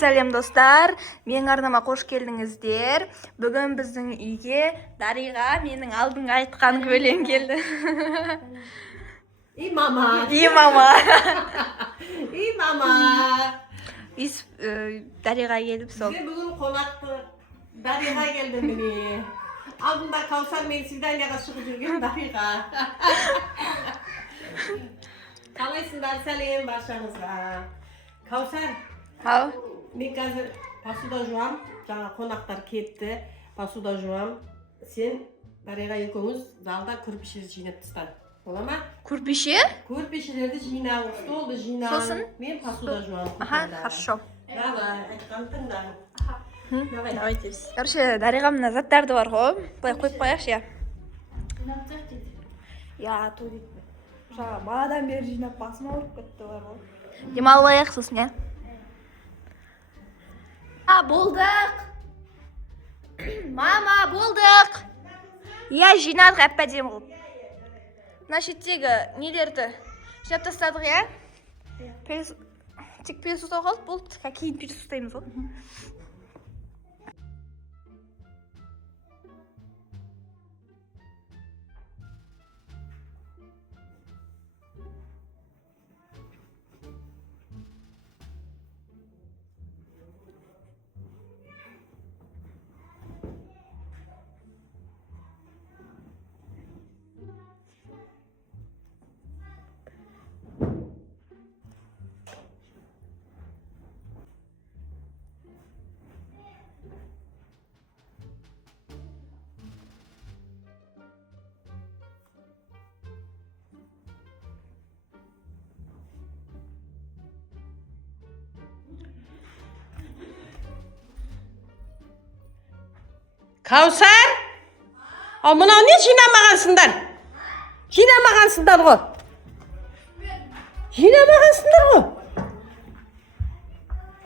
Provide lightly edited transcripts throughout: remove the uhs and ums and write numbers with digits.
сәлем достар. Менің арнама қош келдіңіздер. Бүгін біздің үйге Дариға менің алдыңа айтқан өлең келді. И мама. И мама. И мама. Biz Дариға келіп сол. Мен бүгін қонақты Дариға келді міне. Алдында Каусар мен свиданияға шығып жүрген Дариға. Қалайсыңдар, сәлем баршаңызға. Каусар. Ау. Мен қазір посуда жуам. Жаңа қонақтар кетті. Посуда жуам. Сен Дариға екеуміз залда көрпешелерді жинап тастар. Бола ма? Көрпеше? Көрпешелерді жинау, столды жинау. Сосын? Мен посуда жуам. Аха, хорошо. Давай, айтқан тыңда. Давайте. Короче, Дариға мына заттарды бар ғой. Былай қойып қояқшы, я. Я, то дейді. Жаңа баладан бері жинап басым ауырып кетті бар ғой. Демалып алайық сосын, я. Болдық. Мама, болдық. Я жинадық әп-әдем қылып. Мына шеттегі нелерді жинап тастадық, я. Тек перес ұстау қалды, болды. Кейін перес ұстаймыз ғой. Каусар! Ал мынау не жинамағансыңдар? Жинамағансыңдар ғой. Жинамағансыңдар ғой.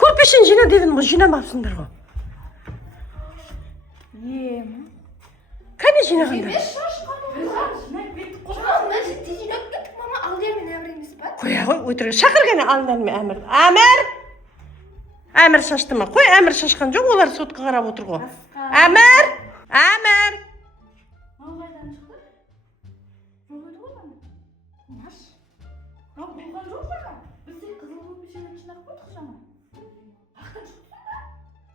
Көрпешені жина дедім ғой, жинамапсыңдар ғой. Қане жинағандар? Қоя ғой, өтірік. Шақыр кәне алдынан мен Әмір. Әмір! Әмір шашты ма? Қой, Әмір шашқан жоқ, олар сотқа қарап отыр ғой. Әмір! Әмір! Қайдан шықты? Жоқ еді ғой мана. Маш. Болған жоқ жаңа. Біз де қызыл көрпешені жинап қойдық жаңа. Ақтан шықтың ба?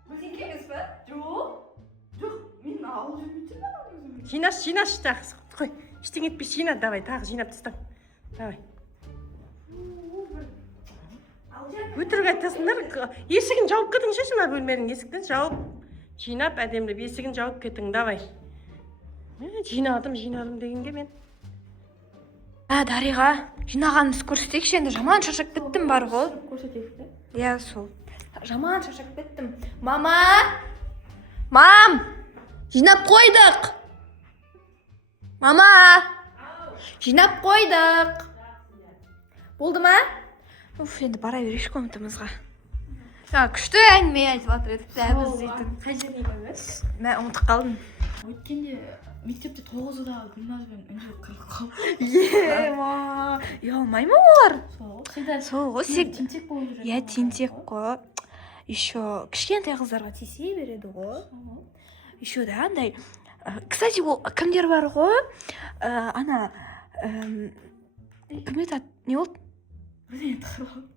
Біз екеуміз ба? Жоқ, мен алып жүрмеймін. Жинаш, жақсы. Қой, ештеңе етпей жина, давай, тағы жинап тастан. Давай. Өтірік айтасыңдар, есігін жауып кетіңізші, мына бөлменің есіктен жауып, жинап, әдемілеп есігін жауып кетің, давай. Жинадым дегенге мен. Дариға, жинағанымыз көрсетейікші, енді жаман шаршап кеттім бар ғой. Көрсетейік те. Я, сол. Жаман шаршап кеттім. Мама! Мам! Жинап қойдық! Мама! Жинап қойдық! Болды ма? Енді бара берейші комнатамызға. Күшті әңгіме айтып жатыр едік те, біз дейтін. Қай жерге барбыз? Мен ұмытып қалдым. Өткенде мектепте 9-дағы гүлназбен үнжіп қырып қалып. Ұялмай ма олар? Сол ғой, тентек болып жүреді. Я тентек қой. Еще кішкентай қыздарға тисе береді ғой. Еще да, андай. Кстати, ол кімдер бар ғой? Ана, кім етады? Не болды? Бірдеңе тықырлау.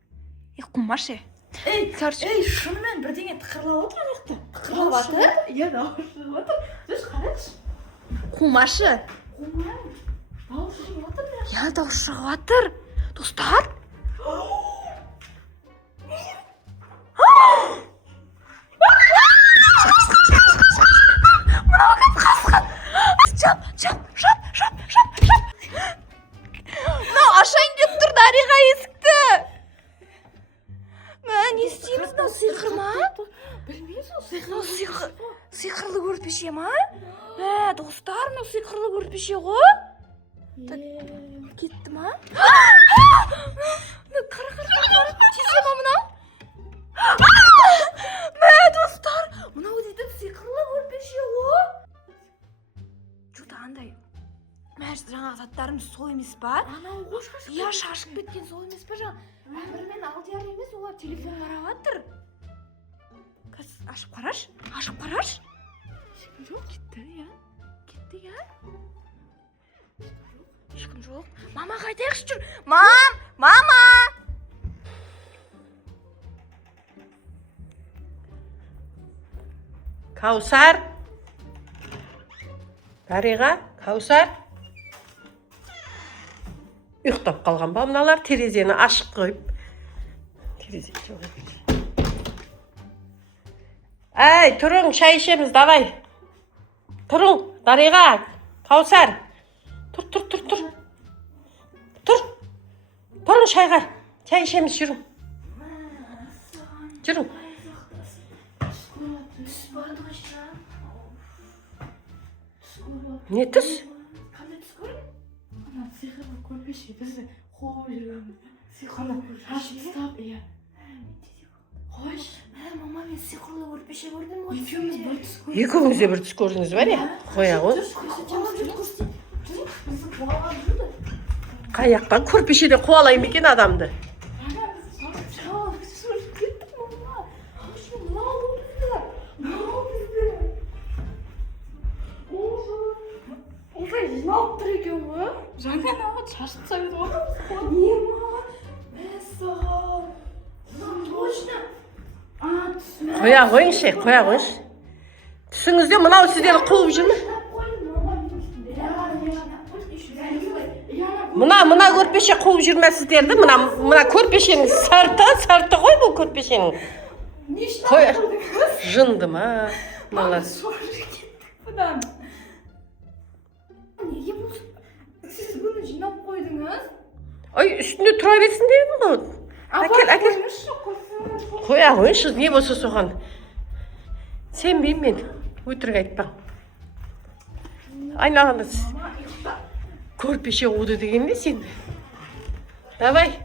Қумашы. Шынымен бірдеңе тықырлау отыр аяқты. Тықырлап жатыр? Иә, дауыс шығып жатыр. Жүз қарашы. Қумашы. Қумайым. Дауыс шығып жатыр да. Я, дауыс шығып жатыр. Достар. Мынау кім қасқан? Жап. Мынау ашайын деп тұр Дариға есікті. Не істейміз, мынау сиқыр ма? Білмейсің, Сиқырлы көрпеше ма? Достар, мынау сиқырлы көрпеше ғой? Кетті ма? Қара, тисе ма мынау? Достар, мынау дейді сиқырлы көрпеше ғой? Жота андай. Жаңағы заттарымыз сол емес па? анау ғой шашып. Я шашып кеткен сол емес па жаңа? Әмір мен Алдияр емес, олар телефон қарап жатыр. Ашып қарашы. Ашып қарашы. Ешкім жоқ. Кетті, иә. Кетті, иә. Ешкім жоқ. Мама қайтайықшы жүр. Мама! Каусар. Дариға, Каусар. Ұйықтап қалған ба мыналар, терезені ашық қойып. Терезе жоқ. Әй, тұрың, шай ішеміз, давай. Тұрың, Дариға, Каусар. Тұр. Тұрың шайға. Шай ішеміз, жүрің. Жүрің. Не түс? Қандай түс көрдің? Ана сиқырлы көрпеше бізді қуып жүрген. Сиқырлы шашып тастап, иә. Қойш. Мама, мен сиқырлы көрпеше көрдім ғой. Екеуміз бір түс көрдік. Екеуіңіз де бір түс көрдіңіз ба не? Қоя ғой. Қаяққа көрпешеде қуалайым екен адамды. Жиналып тұр екен ғой. Жаңа шашып тастайды ғой. Не маған? Мәссаған. Точно. Қоя қойыңшы. Түсіңізде мынау сіздер қуып жүрмі? Мына көрпеше қуып жүрме сіздерді. Мына көрпешенің сырты ғой бұл көрпешенің. Қоя. Жынды ма? Мыналар. Бұдан. Неге бұл? Сіз бұны жинап қойдыңыз? Ой, үстінде тұра берсін дедім ғой. Әкел. Қоя қойыңшы, не болса соған. Сенбеймін мен, өтірік айтпам. Айналғанда көрпеше қуды дегенде сен. Давай.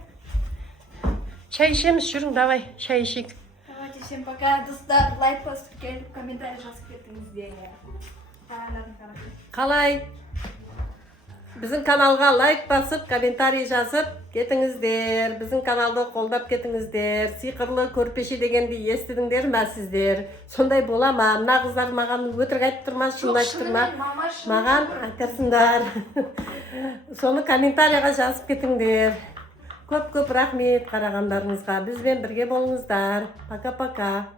Шай ішеміз, жүрің, давай, шай ішейік. Давайте, всем пока, достар. Лайк басып келіп, комментарий жазып кетіңіздер. Қалай? Біздің каналға лайк басып, комментарий жазып кетіңіздер. Біздің каналды қолдап кетіңіздер. Сиқырлы көрпеше дегенді естідіңдер ме сіздер? Сондай бола ма? Мына қыздар маған өтірік айтып тұрма, шын айтып тұрма? Маған айтасыңдар. Соны комментарийға жазып кетіңдер. Көп рахмет қарағандарыңызға. Бізбен бірге болыңыздар. Пока-пока.